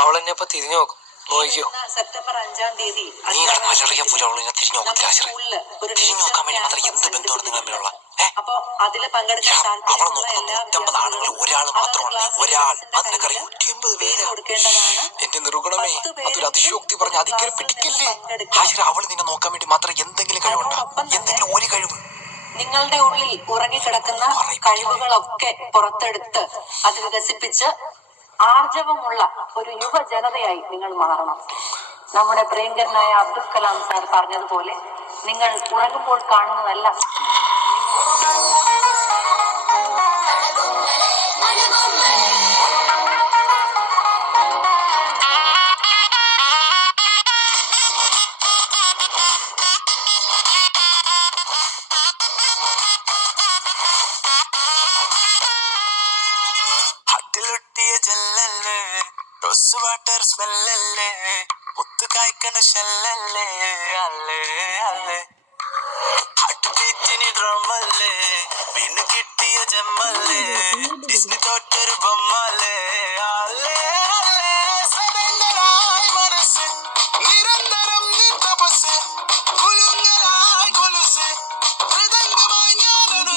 അവളെന്നെ ഇപ്പൊ തിരിഞ്ഞു നോക്കും. നോക്കിയോ, സെപ്റ്റംബർ 5-ാം തീയതി തിരിഞ്ഞു നോക്കാൻ വേണ്ടി മാത്രം എന്ത് ബന്ധമാണ് നിങ്ങൾ തമ്മിലുള്ള? അപ്പൊ അതില് പങ്കെടുക്കാൻ അവളെ നോക്കുന്ന 150 ആണുങ്ങൾ ഒരാൾ മാത്രമാണ്. ഒരാൾ അതിനൊക്കെ 150 പേര് കൊടുക്കേണ്ടതാണ്. എന്റെ നിർഗുണമേ, അതൊരു അതിശോക്തി പറഞ്ഞ അധികം പിടിക്കില്ലേ? അവള് നിന്നെ നോക്കാൻ വേണ്ടി മാത്രം എന്തെങ്കിലും കഴിവുണ്ടോ? എന്തെങ്കിലും ഒരു കഴിവ് നിങ്ങളുടെ ഉള്ളിൽ ഉറങ്ങിക്കിടക്കുന്ന കഴിവുകളൊക്കെ പുറത്തെടുത്ത് അത് വികസിപ്പിച്ച് ആർജവമുള്ള ഒരു യുവജനതയായി നിങ്ങൾ മാറണം. നമ്മുടെ പ്രിയങ്കരനായ അബ്ദുൽ കലാം സാർ പറഞ്ഞതുപോലെ, നിങ്ങൾ ഉറങ്ങുമ്പോൾ കാണുന്നതല്ല, വാട്ടർ സ്മെല്ലല്ലേ, മുത്തു കായ്ക്കണ ഷെല്ലല്ലേ, അല്ലേ അല്ലേ അടുപ്പീറ്റിന് ഡ്രമ്മല്ലേ, പിന്നെ കിട്ടിയ ജമ്മല്ലേ, ഡിസ്നി തോറ്റൊരു ബൊമ്മല്ലേ, അല്ലേ അല്ലേ സരങ്ങളായി മനസ്സ് നിരന്തരം തപസ് കുലുങ്ങലായി കൊലുസ് മൃദംഗമായി ഞാനൊരു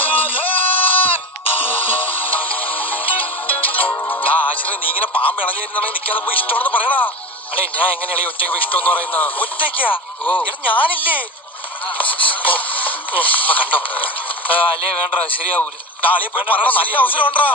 ആശ്രയ. നീ ഇങ്ങനെ പാമ്പ് ഇളഞ്ഞിരുന്നാണെങ്കിൽ നിൽക്കാതെ പോയി ഇഷ്ടമാണെന്ന് പറയടാ. അല്ലെ ഞാൻ എങ്ങനെയാ ഒറ്റയ്ക്ക് ഇഷ്ടം എന്ന് പറയുന്ന? ഒറ്റയ്ക്കാ? ഓ എടാ ഞാനില്ലേ. കണ്ടോ? അല്ലേ വേണ്ട, ശരിയാവൂല. നല്ല അവസരം ഉണ്ടോ?